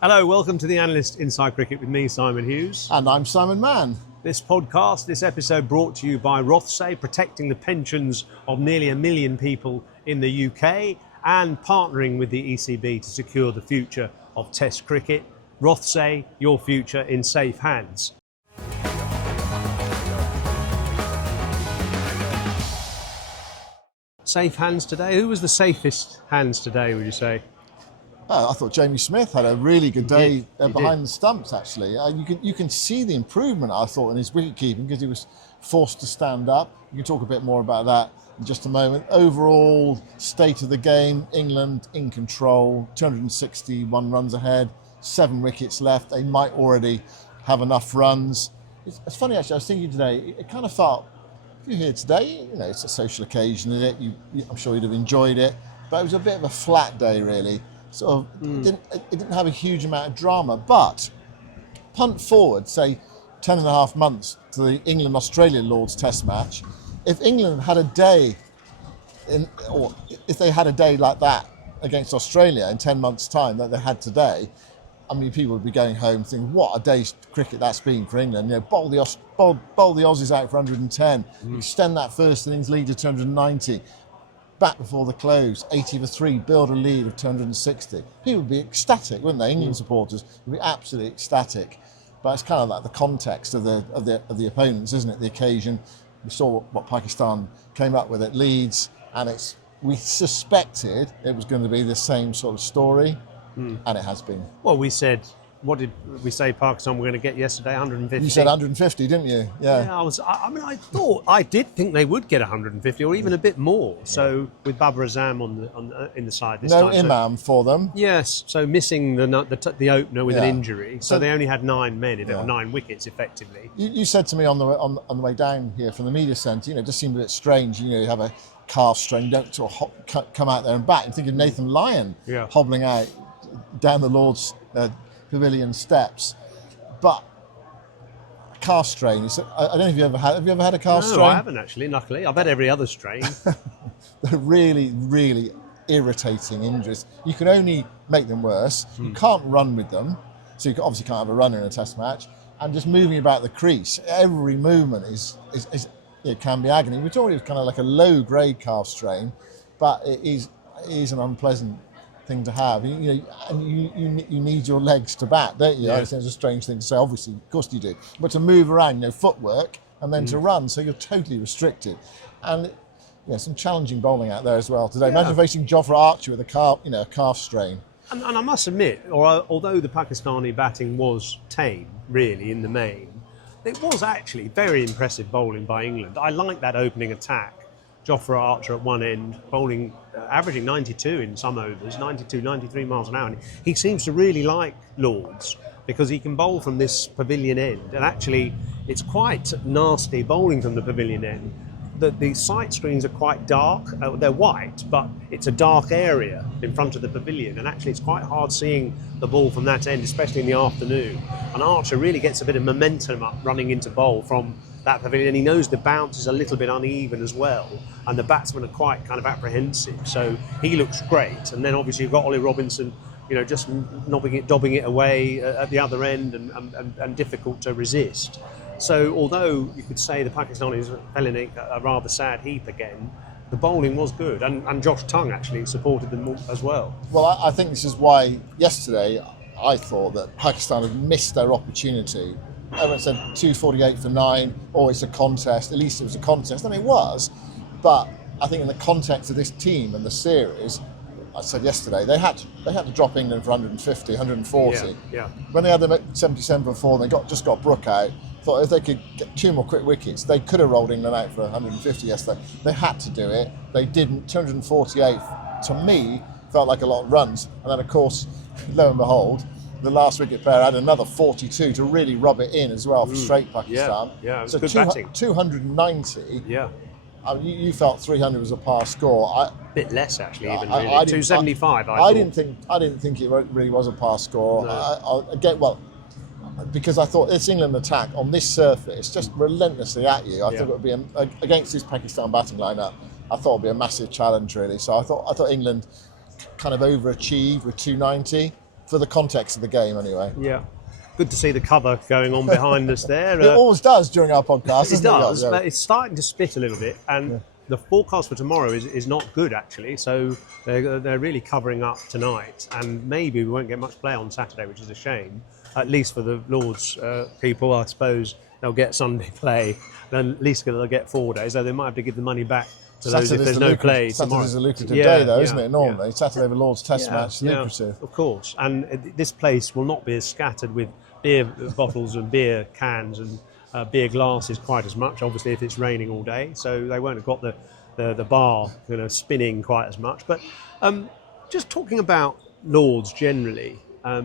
Hello, welcome to the Analyst Inside Cricket with me, Simon Hughes. And I'm Simon Mann. This episode brought to you by Rothesay, protecting the pensions of nearly 1 million people in the UK and partnering with the ECB to secure the future of Test cricket. Rothesay, your future in safe hands. Safe hands today? Who was the safest hands today, would you say? I thought Jamie Smith had a really good day behind the stumps, actually. You can see the improvement, I thought, in his wicket keeping because he was forced to stand up. You can talk a bit more about that in just a moment. Overall state of the game, England in control, 261 runs ahead, 7 wickets left. They might already have enough runs. It's funny, actually, I was thinking today, it kind of felt, if you're here today, you know, it's a social occasion, isn't it? I'm sure you'd have enjoyed it, but it was a bit of a flat day, really. Sort of, it didn't have a huge amount of drama, but punt forward, say 10 and a half months to the England-Australia Lords Test match. If England had a day, or if they had a day like that against Australia in 10 months' time that they had today, I mean, people would be going home thinking, what a day's cricket that's been for England. You know, bowl the Aussies out for 110, extend that first innings lead to 290. Back before the close, 80 for 3, build a lead of 260. People would be ecstatic, wouldn't they? England supporters would be absolutely ecstatic. But it's kind of like the context of the opponents, isn't it? The occasion. We saw what Pakistan came up with at Leeds, and we suspected it was going to be the same sort of story, and it has been. Well, we said, what did we say Pakistan were going to get yesterday? 150. You said 150, didn't you? Yeah. I did think they would get 150 or even a bit more. So with Babar Azam in the side this time. No Imam for them. Yes. So missing the opener with an injury. So they only had 9 men. They were 9 wickets effectively. You said to me on the way down here from the media centre, you know, it just seemed a bit strange. You know, you have a calf strain, you don't sort of come out there and bat. I'm thinking Nathan Lyon hobbling out down the Lord's pavilion steps, but calf strain. I don't know if you ever had. Have you ever had a calf strain? No, I haven't actually. Luckily, I've had every other strain. They're really, really irritating injuries. You can only make them worse. You can't run with them, so you obviously can't have a runner in a Test match. And just moving about the crease, every movement it can be agony. We thought it was kind of like a low-grade calf strain, but it is an unpleasant thing to have. You need your legs to bat, don't you? Yeah. I think it's a strange thing to say, obviously, of course you do. But to move around, you know, footwork and then to run, so you're totally restricted. And some challenging bowling out there as well today. Imagine facing Jofra Archer with a calf strain. And I must admit, although the Pakistani batting was tame, really, in the main, it was actually very impressive bowling by England. I like that opening attack. Jofra Archer at one end, bowling, averaging 92 in some overs, 92, 93 miles an hour. And he seems to really like Lords because he can bowl from this pavilion end. And actually, it's quite nasty bowling from the pavilion end. The sight screens are quite dark. They're white, but it's a dark area in front of the pavilion. And actually, it's quite hard seeing the ball from that end, especially in the afternoon. And Archer really gets a bit of momentum up running into bowl from that pavilion. He knows the bounce is a little bit uneven as well, and the batsmen are quite kind of apprehensive. So he looks great. And then obviously you've got Ollie Robinson, you know, just dobbing it away at the other end and difficult to resist. So although you could say the Pakistanis fell in a rather sad heap again, the bowling was good, and Josh Tongue actually supported them as well. Well, I think this is why yesterday I thought that Pakistan had missed their opportunity. Everyone said 248 for 9, it's a contest. At least it was a contest, and it was. But I think in the context of this team and the series, I said yesterday, they had to drop England for 150, 140. Yeah. When they had them at 77 for 4, and they just got Brook out, thought if they could get 2 more quick wickets, they could have rolled England out for 150 yesterday. They had to do it. They didn't. 248, to me, felt like a lot of runs. And then, of course, lo and behold, the last wicket player had another 42 to really rub it in as well for straight Pakistan. Yeah, it was so good batting. 290. Yeah. You felt 300 was a par score. A bit less actually, even really. 275. I didn't think it really was a par score. No. Because I thought this England attack on this surface, just relentlessly at you. I thought it would be against this Pakistan batting lineup. I thought it would be a massive challenge really. So I thought England kind of overachieved with 290. for the context of the game anyway. Yeah. Good to see the cover going on behind us there. It always does during our podcast. It does, but it's starting to spit a little bit, and the forecast for tomorrow is not good actually. So they're really covering up tonight, and maybe we won't get much play on Saturday, which is a shame. At least for the Lords people, I suppose they'll get Sunday play. Then at least they'll get 4 days, though they might have to give the money back to those if there's no play tomorrow. Saturday's a lucrative day, though, isn't it? Normally, Saturday the Lords Test match, lucrative. Of course, and this place will not be as scattered with beer bottles and beer cans and beer glasses quite as much, obviously, if it's raining all day. So they won't have got the bar spinning quite as much. But just talking about Lords generally, I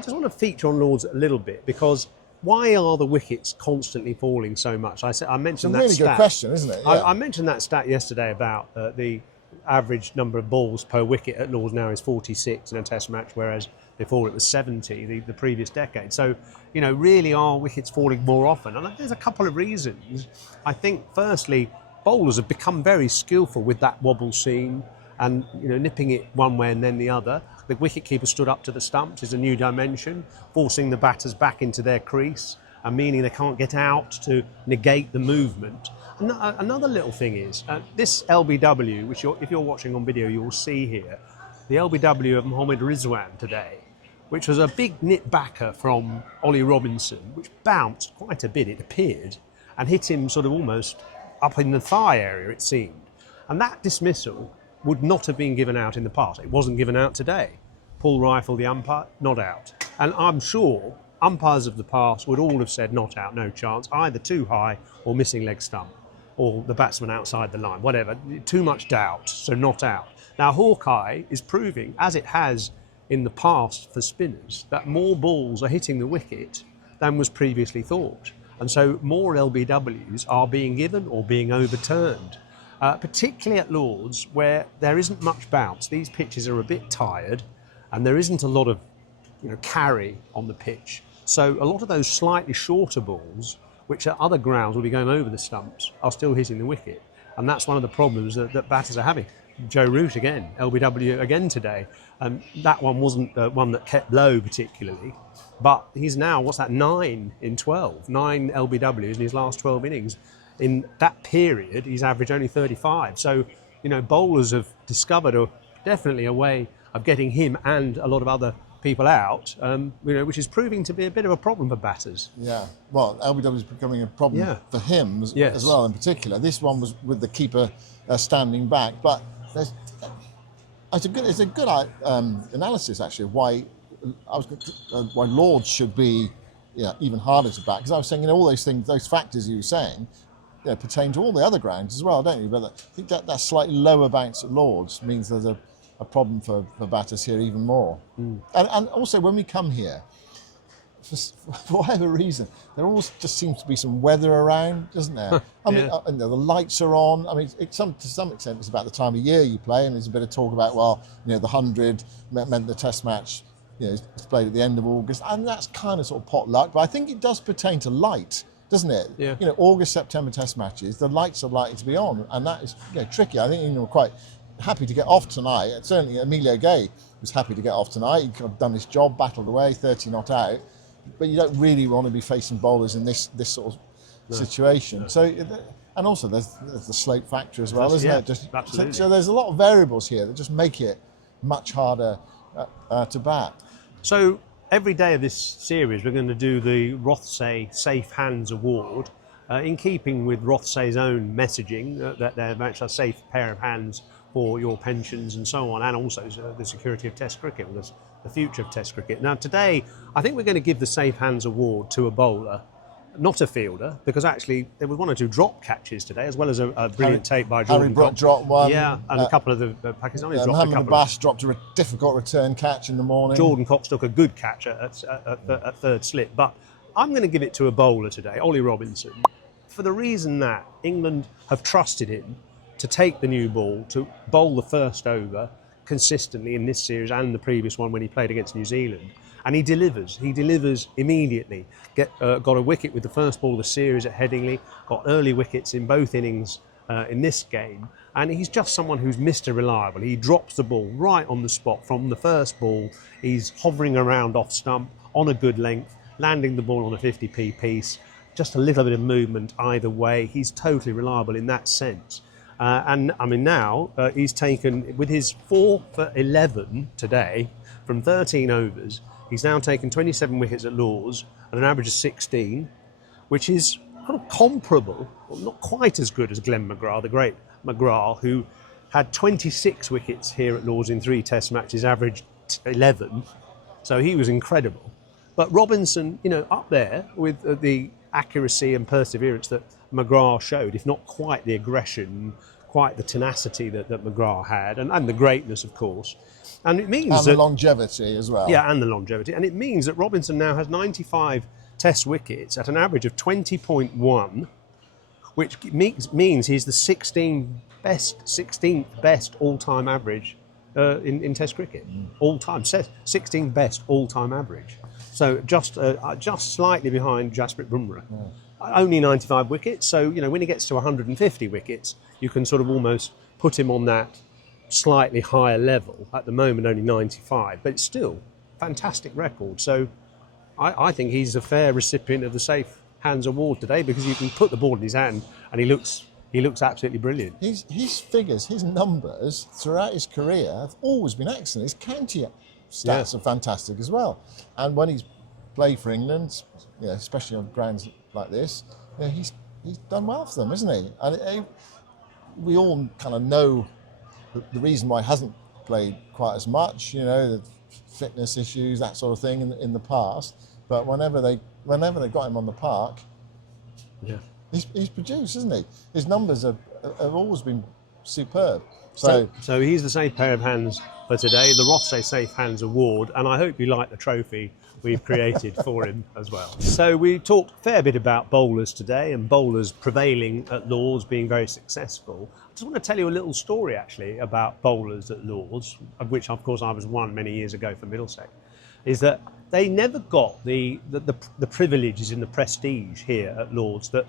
just want to feature on Lords a little bit, because why are the wickets constantly falling so much? I mentioned that stat. It's a really good question, isn't it? Yeah. I mentioned that stat yesterday about the average number of balls per wicket at Lords now is 46 in a Test match, whereas before it was 70 the previous decade. So, really are wickets falling more often? And there's a couple of reasons. I think, firstly, bowlers have become very skillful with that wobble seam and, nipping it one way and then the other. The wicketkeeper stood up to the stumps is a new dimension, forcing the batters back into their crease and meaning they can't get out to negate the movement. Another little thing is, this LBW, which if you're watching on video, you'll see here, the LBW of Mohammad Rizwan today, which was a big nip backer from Ollie Robinson, which bounced quite a bit, it appeared, and hit him sort of almost up in the thigh area, it seemed. And that dismissal would not have been given out in the past. It wasn't given out today. Paul Rifle, the umpire, not out. And I'm sure umpires of the past would all have said not out, no chance, either too high or missing leg stump, or the batsman outside the line, whatever. Too much doubt, so not out. Now Hawkeye is proving, as it has in the past for spinners, that more balls are hitting the wicket than was previously thought. And so more LBWs are being given or being overturned, particularly at Lords, where there isn't much bounce. These pitches are a bit tired and there isn't a lot of carry on the pitch. So a lot of those slightly shorter balls, which at other grounds will be going over the stumps, are still hitting the wicket. And that's one of the problems that batters are having. Joe Root again, LBW again today. That one wasn't the one that kept low particularly, but he's now, 9 in 12? 9 LBWs in his last 12 innings. In that period, he's averaged only 35. So, bowlers have discovered definitely a way of getting him and a lot of other people out, which is proving to be a bit of a problem for batters. Yeah, well, LBW is becoming a problem for him as well in particular. This one was with the keeper standing back, but it's a good analysis actually of why Lords should be even harder to bat, because I was saying all those things, those factors you were saying pertain to all the other grounds as well, don't you? But I think that slightly lower bounce at Lords means there's a problem for batters here even more. And also when we come here, for whatever reason, there always just seems to be some weather around, doesn't there? I mean, the lights are on. I mean, to some extent, it's about the time of year you play, and there's a bit of talk about, the 100 meant the Test match, it's played at the end of August, and that's kind of sort of pot luck. But I think it does pertain to light, doesn't it? Yeah. August, September Test matches, the lights are likely to be on, and that is tricky. I think we're quite happy to get off tonight. Certainly, Emilio Gay was happy to get off tonight. He could have done his job, battled away, 30 not out. But you don't really want to be facing bowlers in this sort of situation. No. So, and also there's the slope factor as well, isn't it? Absolutely. So there's a lot of variables here that just make it much harder to bat. So every day of this series, we're going to do the Rothesay Safe Hands Award, in keeping with Rothesay's own messaging that they're a safe pair of hands for your pensions and so on, and also the security of Test cricket, the future of Test cricket. Now today, I think we're going to give the Safe Hands Award to a bowler, not a fielder, because actually there was 1 or 2 drop catches today, as well as a brilliant take by Jordan Harry Brook Cox. dropped one. Yeah, and a couple of the Pakistanis dropped Mohammad a couple. Abbas dropped a difficult return catch in the morning. Jordan Cox took a good catch at third slip, but I'm going to give it to a bowler today, Ollie Robinson, for the reason that England have trusted him to take the new ball, to bowl the first over consistently in this series and the previous one when he played against New Zealand. And he delivers immediately. Got a wicket with the first ball of the series at Headingley, got early wickets in both innings in this game. And he's just someone who's Mr. Reliable. He drops the ball right on the spot from the first ball. He's hovering around off stump on a good length, landing the ball on a 50p piece. Just a little bit of movement either way. He's totally reliable in that sense. And I mean, now he's taken, with his 4 for 11 today from 13 overs, he's now taken 27 wickets at Lord's at an average of 16, which is kind of comparable, well, not quite as good as Glenn McGrath, the great McGrath, who had 26 wickets here at Lord's in 3 Test matches, averaged 11. So he was incredible. But Robinson, you know, up there with the accuracy and perseverance that McGrath showed, if not quite the aggression, quite the tenacity that McGrath had, and the greatness, of course. And it means and the longevity as well. Yeah, and the longevity. And it means that Robinson now has 95 Test wickets at an average of 20.1, which means he's the 16th best all-time average in Test cricket. All-time, 16th best all-time average. So just slightly behind Jasprit Bumrah. Only 95 wickets, so you know when he gets to 150 wickets, you can sort of almost put him on that slightly higher level. At the moment, only 95, but it's still a fantastic record. So I think he's a fair recipient of the Safe Hands Award today, because you can put the ball in his hand and he looks absolutely brilliant. His figures, his numbers throughout his career have always been excellent. His county stats are fantastic as well. And when he's played for England, you know, especially on grounds like this, you know, he's done well for them, isn't he? And we all kind of know the reason why he hasn't played quite as much, you know, the fitness issues, that sort of thing in the past. But whenever they got him on the park, he's produced, isn't he? His numbers have always been superb. So he's the safe pair of hands for today, the Rothesay Safe Hands Award, and I hope you like the trophy we've created for him as well. So we talked a fair bit about bowlers today, and bowlers prevailing at Lord's, being very successful. I just want to tell you a little story actually about bowlers at Lord's, of which of course I was one many years ago for Middlesex, is that they never got the privileges and the prestige here at Lord's that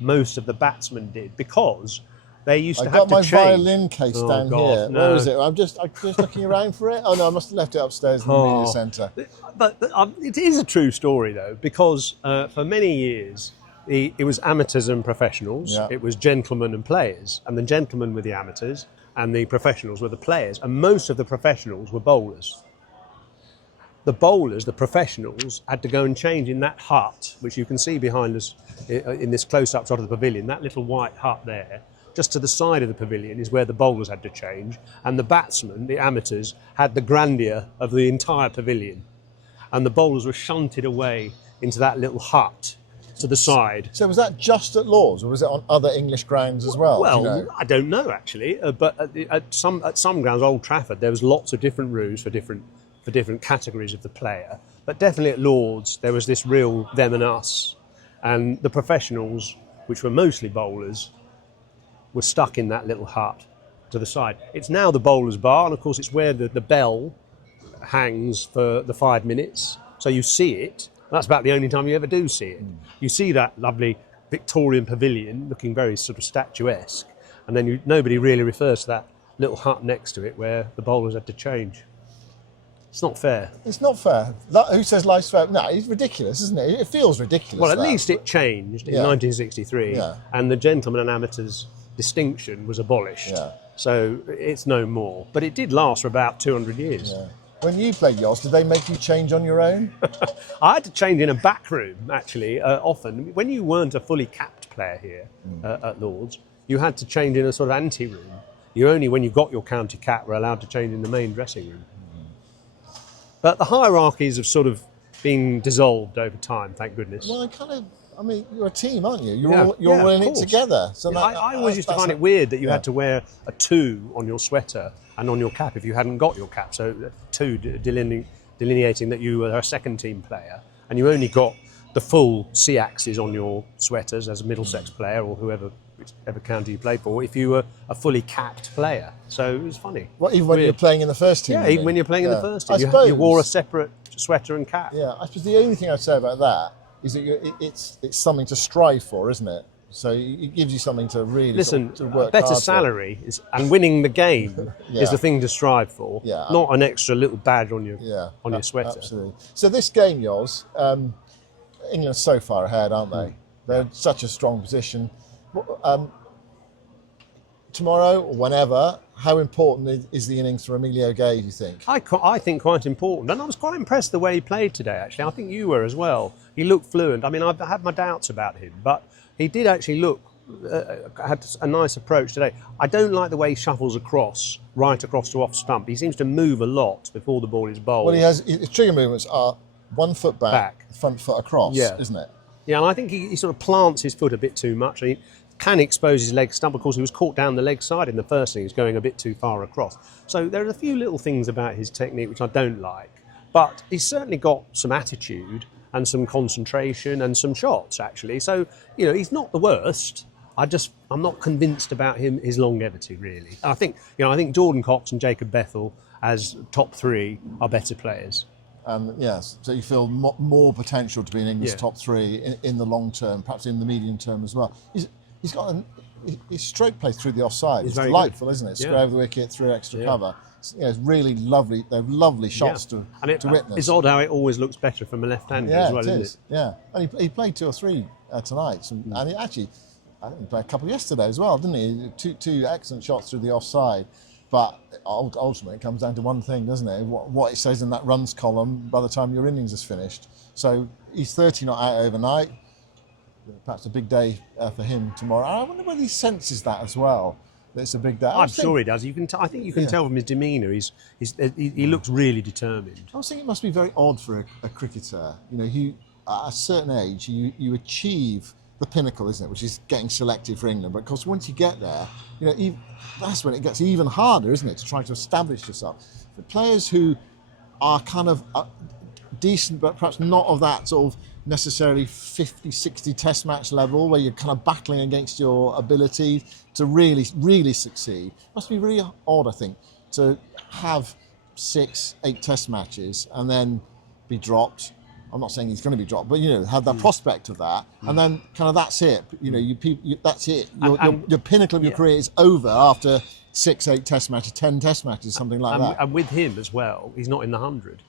most of the batsmen did, because they used to have to change. I got my violin case down here. No. Where is it? I'm just looking around for it. Oh no, I must have left it upstairs in the media centre. But it is a true story though, because for many years it was amateurs and professionals. Yeah. It was gentlemen and players, and the gentlemen were the amateurs and the professionals were the players, and most of the professionals were bowlers. The bowlers, the professionals, had to go and change in that hut, which you can see behind us in this close-up shot of the pavilion, that little white hut there. Just to the side of the pavilion is where the bowlers had to change, and the batsmen, the amateurs, had the grandeur of the entire pavilion. And the bowlers were shunted away into that little hut to the side. So was that just at Lord's, or was it on other English grounds as well? Well, do you know? I don't know actually, but at some grounds, Old Trafford, there was lots of different rules for different categories of the player. But definitely at Lord's, there was this real them and us, and the professionals, which were mostly bowlers, were stuck in that little hut to the side. It's now the bowler's bar, and of course it's where the bell hangs for the 5 minutes. So you see it. That's about the only time you ever do see it. You see that lovely Victorian pavilion looking very sort of statuesque, and then nobody really refers to that little hut next to it where the bowlers had to change. It's not fair. It's not fair. Who says life's fair? No, it's ridiculous, isn't it? It feels ridiculous. Well, at least it changed in 1963, and the gentlemen and amateurs distinction was abolished. Yeah. So it's no more. But it did last for about 200 years. Yeah. When you played yours, did they make you change on your own? I had to change in a back room, actually, often. When you weren't a fully capped player here at Lord's, you had to change in a sort of ante-room. You only, when you got your county cap, were allowed to change in the main dressing room. But the hierarchies have sort of been dissolved over time, thank goodness. Well, I mean, you're a team, aren't you? You're all in it together. So I always used to find it weird that you had to wear a 2 on your sweater and on your cap if you hadn't got your cap. So 2 delineating that you were a second team player, and you only got the full C-axis on your sweaters as a Middlesex player or whichever county you played for, if you were a fully capped player. So it was funny. Well, even when you're playing in the first team? Yeah, even when you're playing in the first team. You wore a separate sweater and cap. Yeah, I suppose the only thing I'd say about that is that it's something to strive for, isn't it? So it gives you something to really Listen, to work better hard for. salary and winning the game Yeah. is the thing to strive for, Yeah. not an extra little badge on your sweater. Absolutely. So this game, yours, England's so far ahead, aren't they? They're in such a strong position. Tomorrow or whenever, how important is the innings for Emilio Gay, do you think? I think quite important, and I was quite impressed the way he played today, actually. I think you were as well. He looked fluent. I mean, I've had my doubts about him, but he did actually look, had a nice approach today. I don't like the way he shuffles right across to off stump. He seems to move a lot before the ball is bowled. Well, his trigger movements are 1 foot back. Front foot across, isn't it? Yeah, and I think he sort of plants his foot a bit too much. He can expose his leg stump. Of course, he was caught down the leg side in the first innings, going a bit too far across. So there are a few little things about his technique which I don't like. But he's certainly got some attitude and some concentration and some shots, actually. So, he's not the worst. I'm not convinced about his longevity, really. I think Jordan Cox and Jacob Bethel as top 3 are better players. And yes, so you feel more potential to be in England's top 3 in the long term, perhaps in the medium term as well. He's got his stroke play through the offside. It's delightful, isn't it? Square over the wicket, through extra cover. It's really lovely. They're lovely shots to witness. It's odd how it always looks better from a left-hander as well, isn't it? Yeah, and he played 2 or 3 tonight, and he actually, I think he played a couple yesterday as well, didn't he? Two excellent shots through the offside. But ultimately, it comes down to one thing, doesn't it? What it says in that runs column by the time your innings is finished. So he's 30 not out overnight. Perhaps a big day for him tomorrow. I wonder whether he senses that as well. That it's a big day. I'm sure he does. I think you can tell from his demeanour. He looks really determined. I was thinking it must be very odd for a cricketer. At a certain age, you achieve the pinnacle, isn't it? Which is getting selected for England. But of course, once you get there, that's when it gets even harder, isn't it, to try to establish yourself. For players who are kind of decent, but perhaps not of that sort of necessarily 50, 60 test match level, where you're kind of battling against your ability to really, really succeed. It must be really odd, I think, to have 6, 8 test matches and then be dropped. I'm not saying he's going to be dropped, but have that prospect of that, and then kind of that's it. That's it. Your pinnacle of your career is over after 6, 8 test matches, 10 test matches, something like that. And with him as well, he's not in the 100.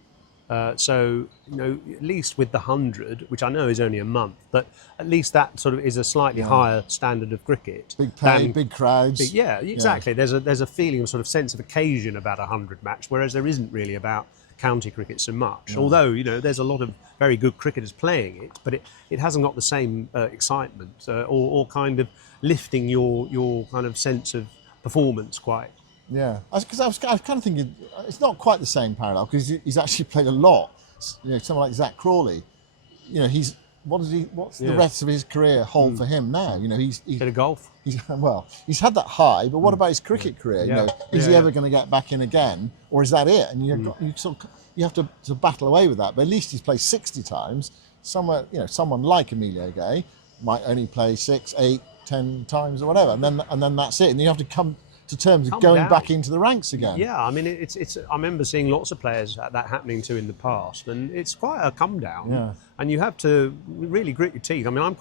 So at least with the 100, which I know is only a month, but at least that sort of is a slightly higher standard of cricket. Big pay, big crowds. Exactly. Yeah. There's a feeling of sort of sense of occasion about a 100 match, whereas there isn't really about county cricket so much. Although there's a lot of very good cricketers playing it, but it hasn't got the same excitement or kind of lifting your kind of sense of performance quite. Yeah, because I was kind of thinking it's not quite the same parallel, because he's actually played a lot. Someone like Zach Crawley, what's the rest of his career hold for him now? He's bit of golf. He's had that high, but what about his cricket career? Is he ever going to get back in again, or is that it? And you have to battle away with that. But at least he's played 60 times. Someone like Emilio Gay might only play 6, 8, 10 times or whatever, and then that's it. And you have to come to terms of going back into the ranks again. Yeah, I mean, it's. I remember seeing lots of players that happening to in the past, and it's quite a come down. Yeah. And you have to really grit your teeth. I mean, I'm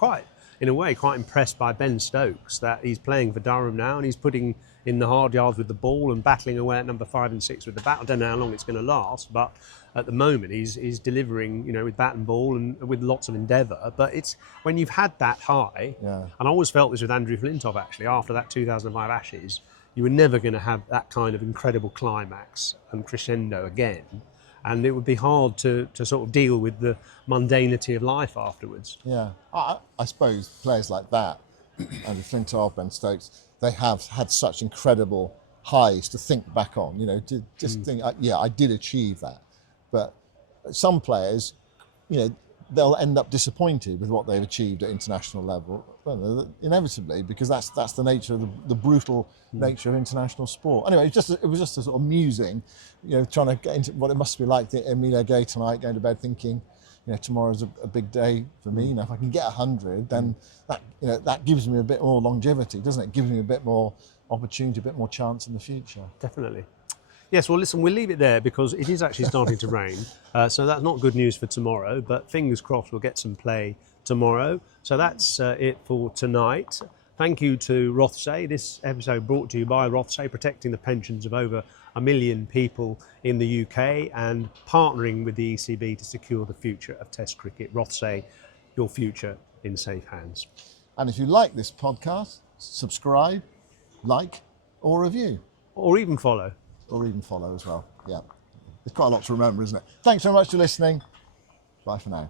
in a way, quite impressed by Ben Stokes, that he's playing for Durham now, and he's putting in the hard yards with the ball and battling away at number 5 and 6 with the bat. I don't know how long it's going to last, but at the moment he's delivering, with bat and ball and with lots of endeavour. But it's when you've had that high, and I always felt this with Andrew Flintoff actually, after that 2005 Ashes, you were never going to have that kind of incredible climax and crescendo again. And it would be hard to sort of deal with the mundanity of life afterwards. Yeah, I suppose players like that, Andrew Flintoff, Ben Stokes, they have had such incredible highs to think back on, to just think, I did achieve that. But some players, they'll end up disappointed with what they've achieved at international level, inevitably, because that's the nature of the brutal nature of international sport. Anyway, it was just a sort of musing, trying to get into what it must be like the Emilio Gay tonight, going to bed thinking, tomorrow's a big day for me. If I can get 100, then that gives me a bit more longevity, doesn't it? It gives me a bit more opportunity, a bit more chance in the future. Definitely. Yes, well, listen, we'll leave it there because it is actually starting to rain. So that's not good news for tomorrow, but fingers crossed we'll get some play tomorrow. So that's it for tonight. Thank you to Rothesay. This episode brought to you by Rothesay, protecting the pensions of over 1 million people in the UK and partnering with the ECB to secure the future of Test cricket. Rothesay, your future in safe hands. And if you like this podcast, subscribe, like, or review. Or even follow. Or even follow as well. Yeah. There's quite a lot to remember, isn't it? Thanks very much for listening. Bye for now.